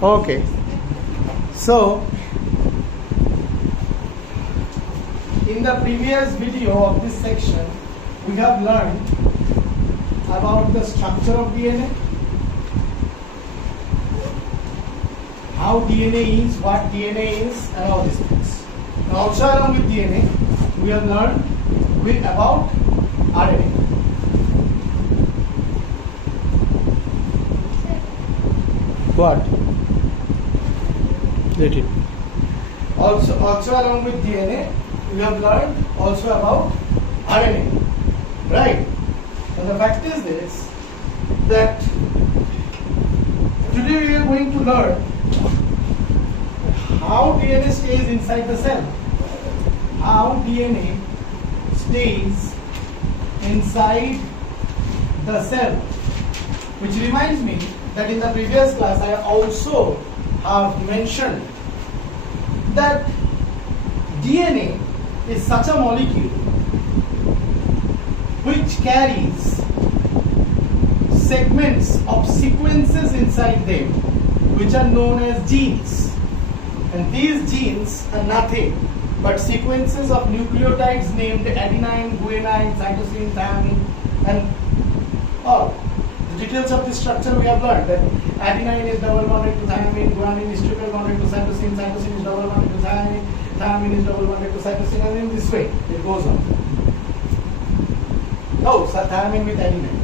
Okay. So, in the previous video of this section, we have learned about the structure of DNA, how DNA is, what DNA is, and all these things. Now, also along with DNA, we have learned about RNA. What? Let it. Also along with DNA, we have learned also about RNA, right? And the fact is this, that today we are going to learn how DNA stays inside the cell. How DNA stays inside the cell. Which reminds me that in the previous class I also have mentioned that DNA is such a molecule which carries segments of sequences inside them which are known as genes. And these genes are nothing but sequences of nucleotides named adenine, guanine, cytosine, thymine, and all. The details of this structure we have learned that adenine is double bonded to thymine, guanine is triple bonded to cytosine, cytosine is double bonded to thymine, thymine is double bonded to cytosine, and in this way it goes on. Oh, so thymine with adenine,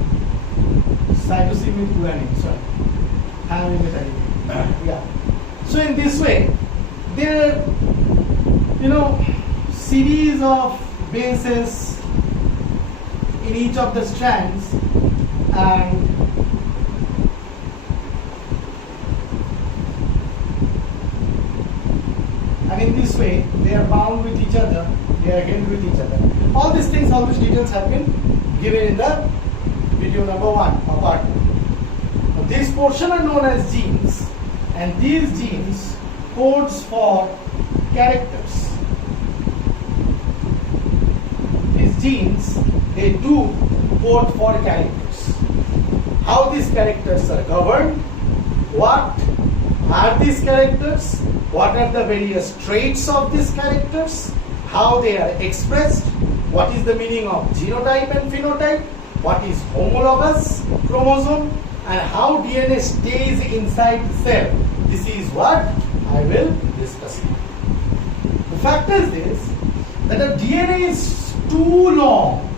cytosine with guanine, sorry, thymine with adenine. Yeah. So in this way, there are, series of bases in each of the strands, and in this way they are bound with each other, they are held with each other. All these things, all these details have been given in the video number 1 or part 1. Now, these portions are known as genes, and these genes codes for characters. These genes, they do code for characters. How these characters are governed, what are these characters, what are the various traits of these characters, how they are expressed, what is the meaning of genotype and phenotype, what is homologous chromosome, and how DNA stays inside the cell. This is what I will discuss now. The fact is this, that the DNA is too long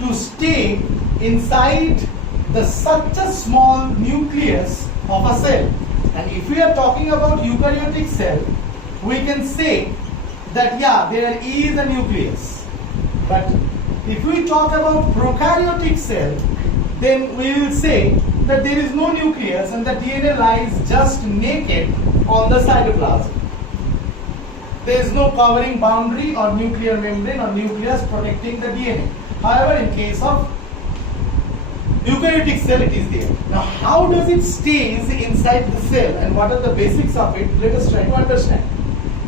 to stay inside such a small nucleus of a cell. And if we are talking about eukaryotic cell, we can say that there is a nucleus. But if we talk about prokaryotic cell, then we will say that there is no nucleus and the DNA lies just naked on the cytoplasm. There is no covering boundary or nuclear membrane or nucleus protecting the DNA. However, in case of eukaryotic cell, it is there. Now, how does it stays inside the cell and what are the basics of it? Let us try to understand.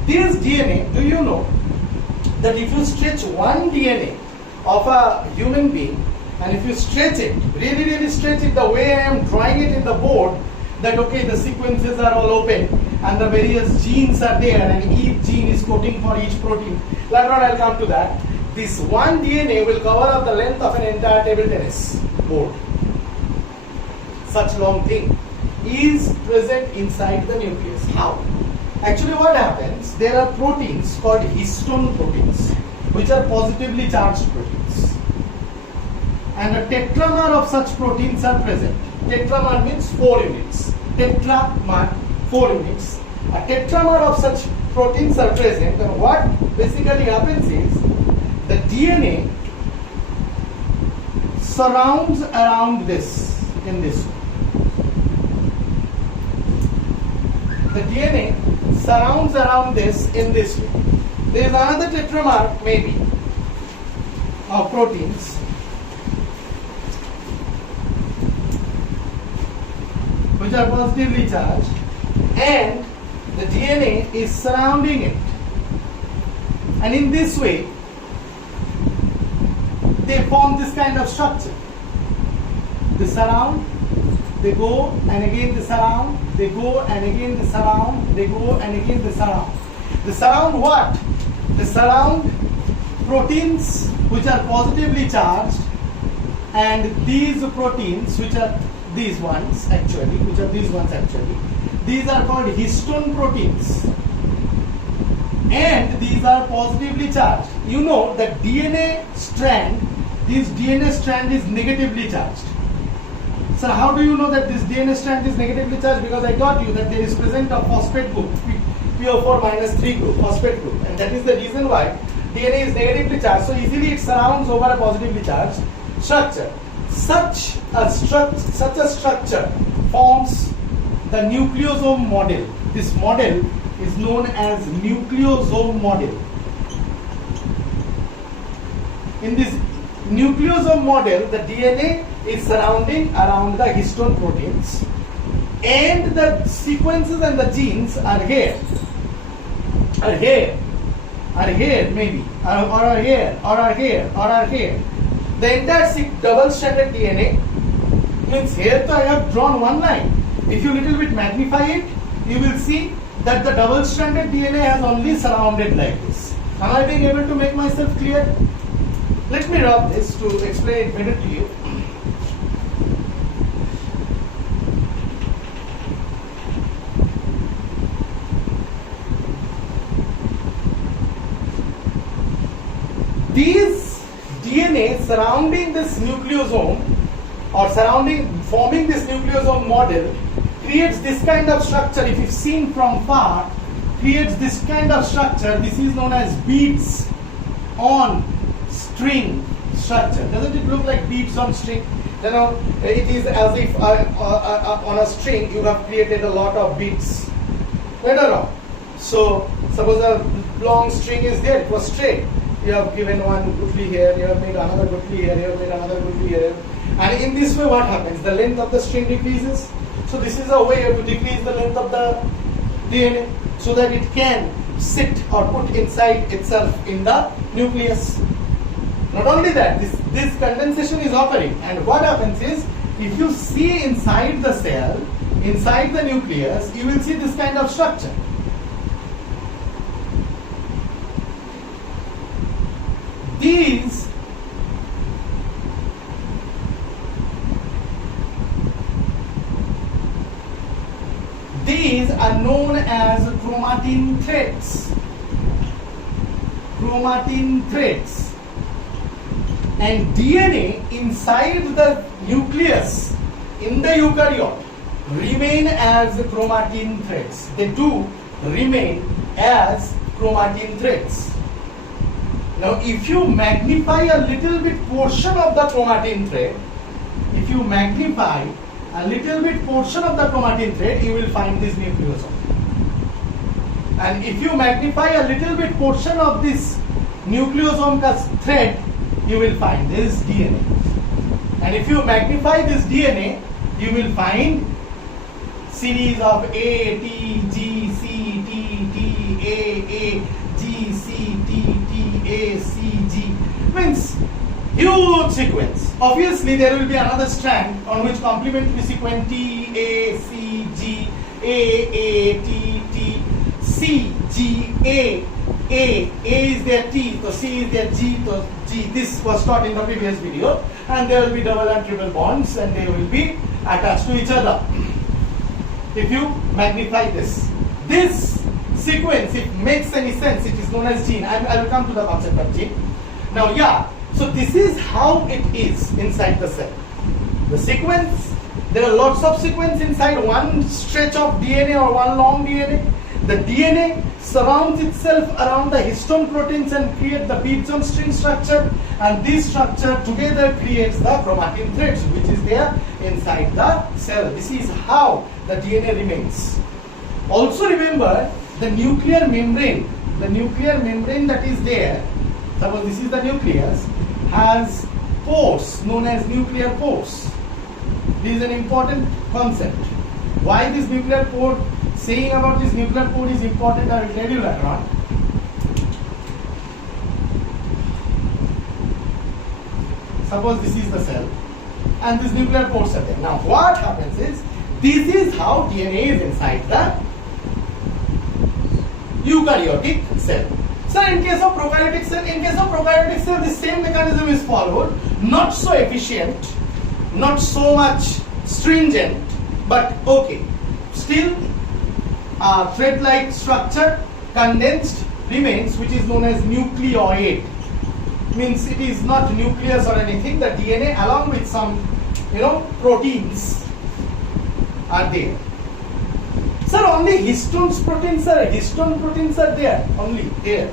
This DNA, do you know that if you stretch one DNA of a human being, and if you stretch it, really stretch it the way I am drawing it in the board, that okay, the sequences are all open and the various genes are there and each gene is coding for each protein. Later on I'll come to that. This one DNA will cover up the length of an entire table tennis board. Such long thing is present inside the nucleus. How? Actually what happens, there are proteins called histone proteins which are positively charged proteins. And a tetramer of such proteins are present. Tetramer means 4 units. Tetramer, 4 units. A tetramer of such proteins are present, and what basically happens is the DNA surrounds around this in this way. The DNA surrounds around this in this way. There is another tetramer maybe of proteins which are positively charged, and the DNA is surrounding it. And in this way, they form this kind of structure. They surround they go and again they surround, they go and again they surround, they go and again they surround. They surround what? They surround proteins which are positively charged, and these proteins which are these ones actually, these are called histone proteins, and these are positively charged. You know that DNA strand, this DNA strand is negatively charged. So how do you know that this DNA strand is negatively charged? Because I taught you that there is present a phosphate group, PO4 minus 3 group, phosphate group, and that is the reason why DNA is negatively charged. So easily it surrounds over a positively charged structure. Such a structure forms the nucleosome model. This model is known as nucleosome model. In this nucleosome model, the DNA is surrounding around the histone proteins, and the sequences and the genes are here maybe, or are here. The entire double-stranded DNA means here I have drawn one line. If you little bit magnify it, you will see that the double-stranded DNA has only surrounded like this. Am I being able to make myself clear? Let me rub this to explain it better to you. These DNA surrounding this nucleosome or forming this nucleosome model creates this kind of structure. If you've seen from far, creates this kind of structure. This is known as beads on string structure. Doesn't it look like beads on string? You know, it is as if on a string you have created a lot of beads. Right or wrong? So suppose a long string is there, it was straight. You have given one gutli here, you have made another gutli here, you have made another gutli here. And in this way what happens? The length of the string decreases. So this is a way to decrease the length of the DNA so that it can sit or put inside itself in the nucleus. Not only that, this condensation is occurring, and what happens is, if you see inside the cell, inside the nucleus, you will see this kind of structure. These are known as chromatin threads. Chromatin threads. And DNA inside the nucleus in the eukaryote remain as chromatin threads. They do remain as chromatin threads. Now, if you magnify a little bit portion of the chromatin thread, you will find this nucleosome. And if you magnify a little bit portion of this nucleosome thread, you will find this DNA. And if you magnify this DNA, you will find series of A, T, G, C, T, T, A, G, C, T, T, A, C, G. Means huge sequence. Obviously, there will be another strand on which complementary sequence T, A, C, G, A, T, T, C, G, A is their T, so C is their G, so G. This was taught in the previous video, and there will be double and triple bonds, and they will be attached to each other. If you magnify this sequence, if it makes any sense, it is known as gene. I will come to the concept of gene. Now, so this is how it is inside the cell. The sequence, there are lots of sequence inside one stretch of DNA or one long DNA. The DNA surrounds itself around the histone proteins and create the beads on string structure, and this structure together creates the chromatin threads, which is there inside the cell. This is how the DNA remains. Also remember the nuclear membrane that is there, suppose this is the nucleus, has pores known as nuclear pores. This is an important concept. Why this nuclear pore? Saying about this nuclear pore is important, I will tell you later on. Suppose this is the cell. and these nuclear ports are there. Now what happens is, this is how DNA is inside the eukaryotic cell. So in case of prokaryotic cell, the same mechanism is followed, not so efficient, not so much stringent, but okay. Still thread-like structure, condensed, remains, which is known as nucleoid. Means it is not nucleus or anything. The DNA along with some, proteins are there. Sir, only histone proteins are there, only here.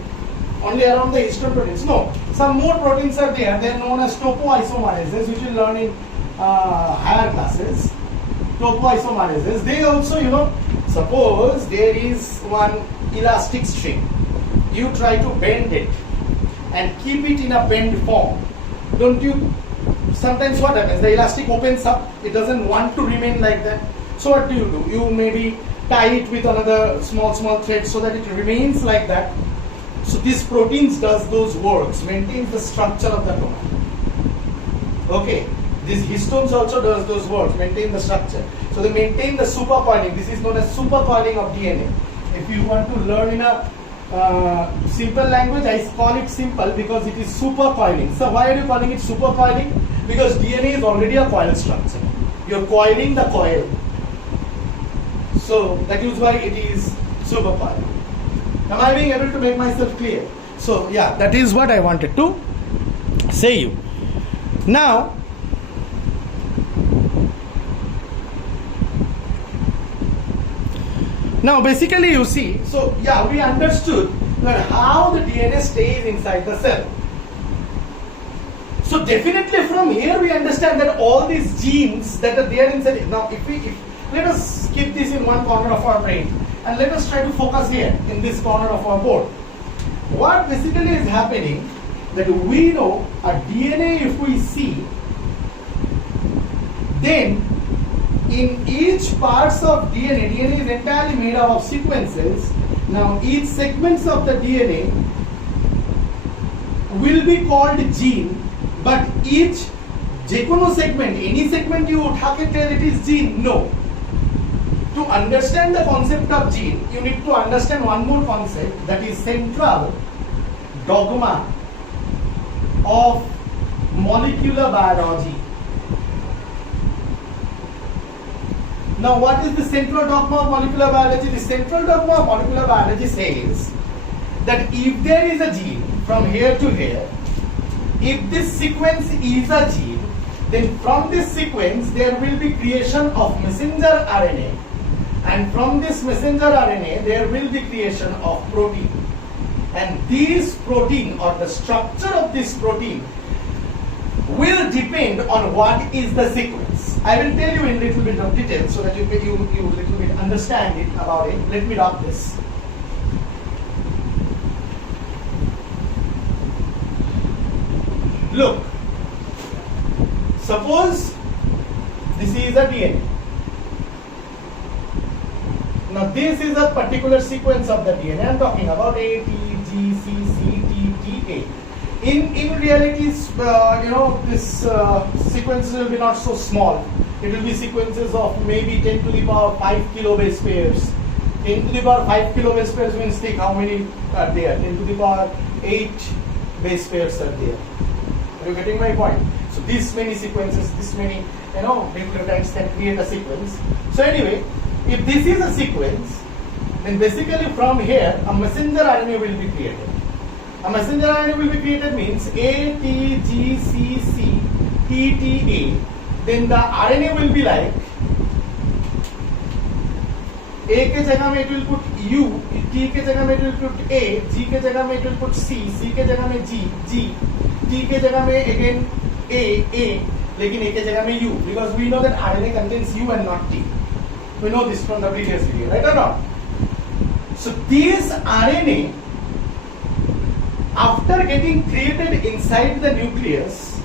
Only around the histone proteins. No, some more proteins are there. They are known as Topoisomerases, which you learn in higher classes. Topoisomerases. They also, suppose there is one elastic string. You try to bend it and keep it in a bend form. Don't you? Sometimes what happens? The elastic opens up. It doesn't want to remain like that. So what do? You maybe tie it with another small thread so that it remains like that. So these proteins does those works, maintains the structure of the chromatin. Okay, these histones also does those works, maintain the structure. So they maintain the supercoiling. This is known as supercoiling of DNA. If you want to learn in a simple language, I call it simple because it is supercoiling. So why are you calling it supercoiling? Because DNA is already a coil structure. You're coiling the coil. So that is why it is supercoiling. Am I being able to make myself clear? So yeah, that is what I wanted to say you. Now, basically you see, so yeah, we understood that how the DNA stays inside the cell. So definitely from here we understand that all these genes that are there inside. Now if let us keep this in one corner of our brain and let us try to focus here in this corner of our board. What basically is happening, that we know a DNA, if we see, then in each parts of DNA is entirely made up of sequences. Now each sequence of the DNA will be called gene, but each Jekono segment, any segment you tell it is gene? No. To understand the concept of gene, you need to understand one more concept, that is central dogma of molecular biology. Now what is the central dogma of molecular biology? The central dogma of molecular biology says that if there is a gene from here to here, if this sequence is a gene, then from this sequence there will be creation of messenger RNA, and from this messenger RNA there will be creation of protein. And this protein, or the structure of this protein, will depend on what is the sequence. I will tell you in little bit of detail so that you little bit understand it about it. Let me drop this. Look, suppose this is a DNA. Now this is a particular sequence of the DNA. I am talking about A, T, G, C, C, T, T, A. In reality, this sequences will be not so small. It will be sequences of maybe 10 to the power 5 kilobase pairs. 10 to the power 5 kilobase pairs means take how many are there? 10 to the power 8 base pairs are there. Are you getting my point? So this many sequences, this many nucleotides can create a sequence. So anyway, if this is a sequence, then basically from here a messenger RNA will be created. A messenger RNA will be created means A, T, G, C, C, T, T, A. Then the RNA will be like A के जगह में it will put U, T के जगह में it will put A, G के जगह में it will put C, C के जगह में G, G, T के जगह में again A, लेकिन A के जगह में U, because we know that RNA contains U and not T. We know this from the previous video, right or not? So these RNA, after getting created inside the nucleus,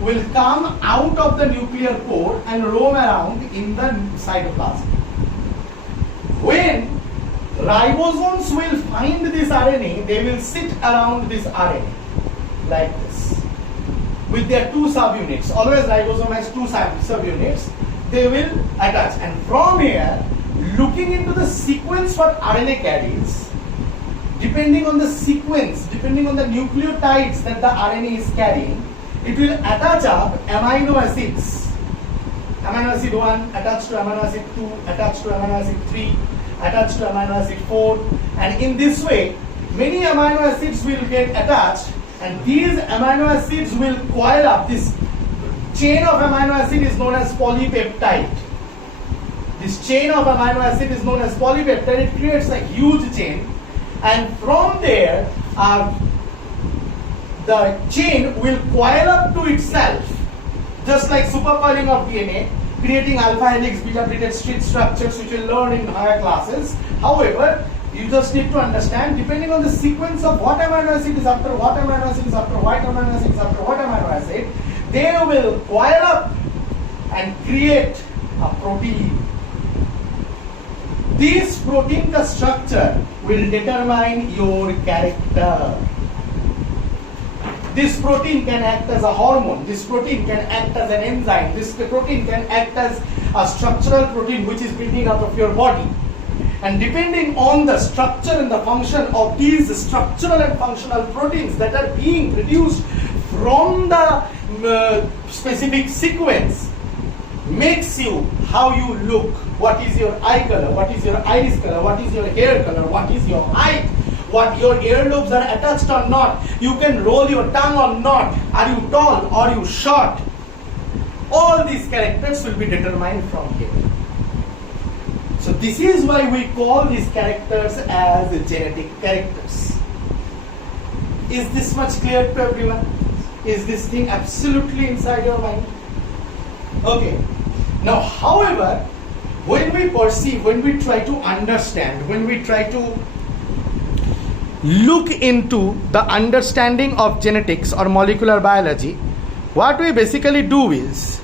will come out of the nuclear pore and roam around in the cytoplasm. When ribosomes will find this RNA, they will sit around this RNA like this. with their two subunits. Always ribosome has two subunits. They will attach, and from here, looking into the sequence what RNA carries, depending on the sequence, depending on the nucleotides that the RNA is carrying, it will attach up amino acids. Amino acid 1 attached to amino acid 2, attached to amino acid 3, attached to amino acid 4, and in this way, many amino acids will get attached, and these amino acids will coil up. This chain of amino acid is known as polypeptide. This chain of amino acid is known as polypeptide. It creates a huge chain, and from there, the chain will coil up to itself, just like supercoiling of DNA, creating alpha helix, beta braided structures, which we'll learn in higher classes. However, you just need to understand, depending on the sequence of what amino acid is after what amino acid is after what amino acid is after what amino acid, they will coil up and create a protein. This protein structure will determine your character. This protein can act as a hormone. This protein can act as an enzyme. This protein can act as a structural protein which is building up of your body. And depending on the structure and the function of these structural and functional proteins that are being produced from the specific sequence, makes you how you look. What is your eye color? What is your iris color? What is your hair color? What is your height? What your earlobes are attached or not? You can roll your tongue or not? Are you tall? Are you short? All these characters will be determined from here. So this is why we call these characters as genetic characters. Is this much clear to everyone? Is this thing absolutely inside your mind? Okay. Now, however, when we perceive, when we try to understand, when we try to look into the understanding of genetics or molecular biology, what we basically do is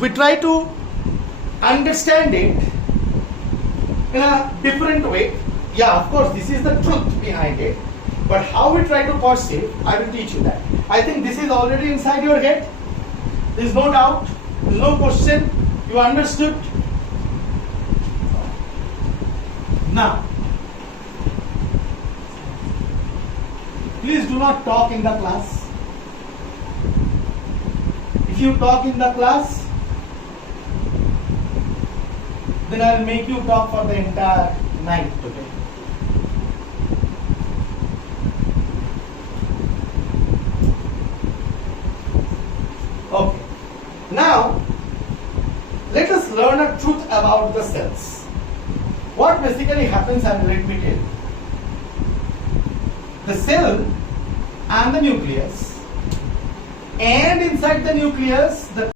we try to understand it in a different way. Yeah, of course, this is the truth behind it, but how we try to perceive, I will teach you that. I think this is already inside your head. There is no doubt, there is no question. You understood? Now, please do not talk in the class. If you talk in the class, then I will make you talk for the entire night today. Okay. Now, let us learn a truth about the cells. What basically happens, and let me tell you. The cell and the nucleus, and inside the nucleus, the